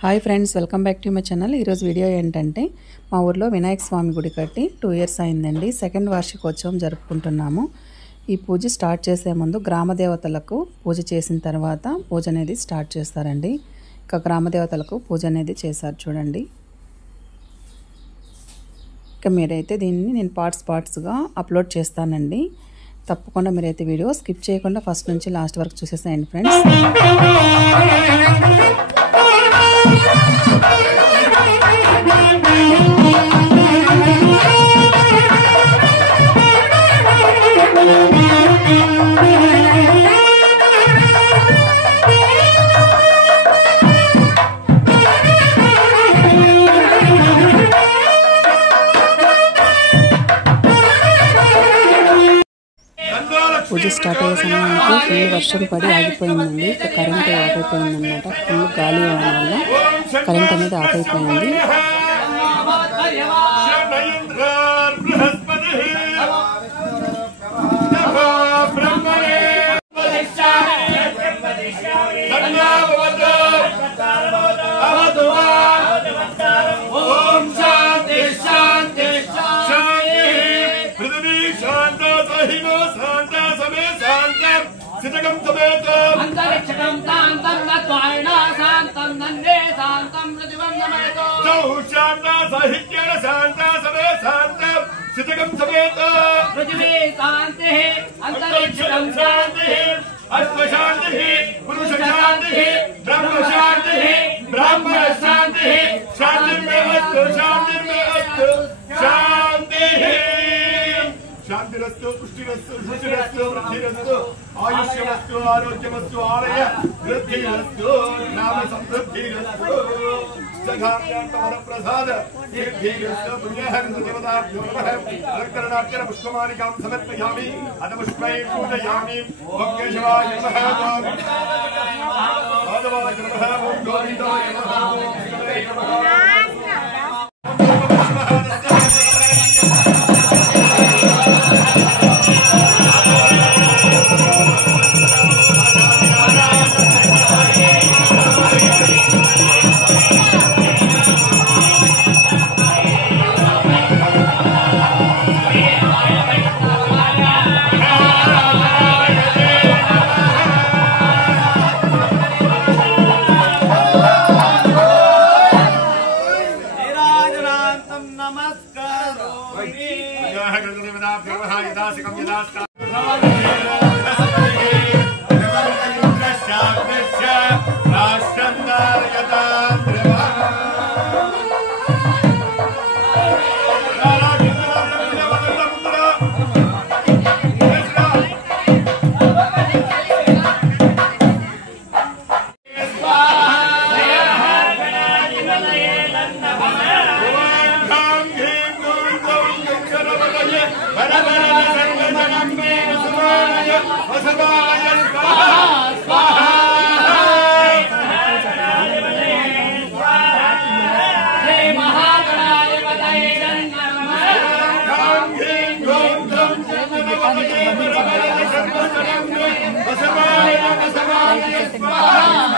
Hi friends, welcome back to my channel. ఈరోజు video ఏంటంటే మా ఊర్లో వినాయక స్వామి గుడి కట్టి 2 ఇయర్స్ అయిందండి. సెకండ్ వార్షికోత్సవం జరుపుకుంటున్నాము. ఈ పూజ స్టార్ట్ చేసే ముందు గ్రామ దేవతలకు పూజ చేసిన తర్వాత పూజ అనేది స్టార్ట్ చేస్తారండి. ఇక గ్రామ దేవతలకు పూజ అనేది చేశారు చూడండి. ఇక మీరైతే దీన్ని నేను పార్ట్స్గా అప్లోడ్ చేస్తానండి. తప్పకుండా మీరైతే వీడియో స్కిప్ చేయకుండా ఫస్ట్ నుంచి లాస్ట్ వరకు చూసేసేయండి ఫ్రెండ్స్. పూజ స్టార్ట్ అయ్యే సమయానికి ఫుల్ వర్షం పడి ఆగిపోయిందండి. ఇక కరెంట్ ఆఫ్ అయిపోయిందన్నమాట. ఫుల్ గాలి ఇవ్వడం వల్ల కరెంట్ అనేది ఆఫ్ అయిపోయింది. अंतरिक्षकं शान्तं नत्वायणा शान्तं नन्ये शान्तं प्रतिवं नमयतो शान्ता साहित्येन शान्ता समे शान्तं सिद्धकं समेत पृथिवी शान्तिः अंतरिक्षकं शान्तिः अश्व शान्तिः पुरुष शान्तिः ब्रह्म शान्तिः ब्राह्मण शान्तिः शान्तिर्मेऽस्तु शान्तिर्मेऽस्तु शान्तिः शांतिरस्तु पुष्टिरस्तु शुचिरस्तु वृद्धिरस्तु आयुष्यमस्तु आरोग्यमस्तु आलय वृद्धिरस्तु नाम समृद्धिरस्तु सखाम्यात्मवरप्रसाद सिद्धिरस्तु पुण्यहरन्तु देवताभ्यो नमः अलङ्करणार्चन पुष्पमालिकां समर्पयामि अथ पुष्पैः पूजयामि ओं केशवाय नमः माधवाय नमः ओं गोविन्दाय नमः ओं शिवाय नमः